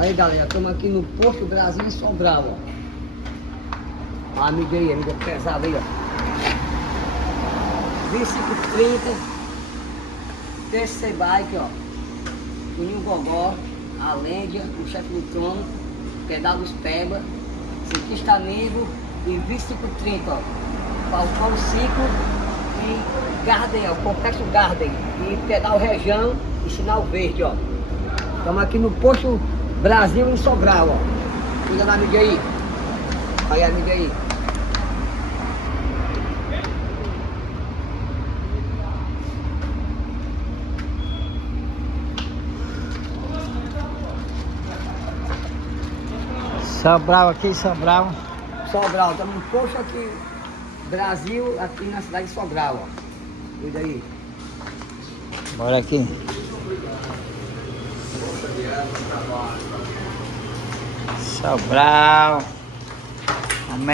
Olha aí, galera, estamos aqui no Posto Brasil em Sobral, ó. A amiga aí, amiga pesada aí, ó. 2530, TC Bike, ó. Juninho Gogó, a Lândia, o chefe do trono, Pedal dos Peba, Ciclista Amigo e 2530, ó. Falcão 5 e Garden, ó. Complexo Garden e Pedal Região e Sinal Verde, ó. Estamos aqui no Posto Brasil em Sobral, ó. Cuida da amiga aí. Aí, amiga aí. Sobral aqui, Sobral. Sobral, estamos no Posto aqui, Brasil, aqui na cidade de Sobral, ó. Cuida aí. Bora aqui. Sobral.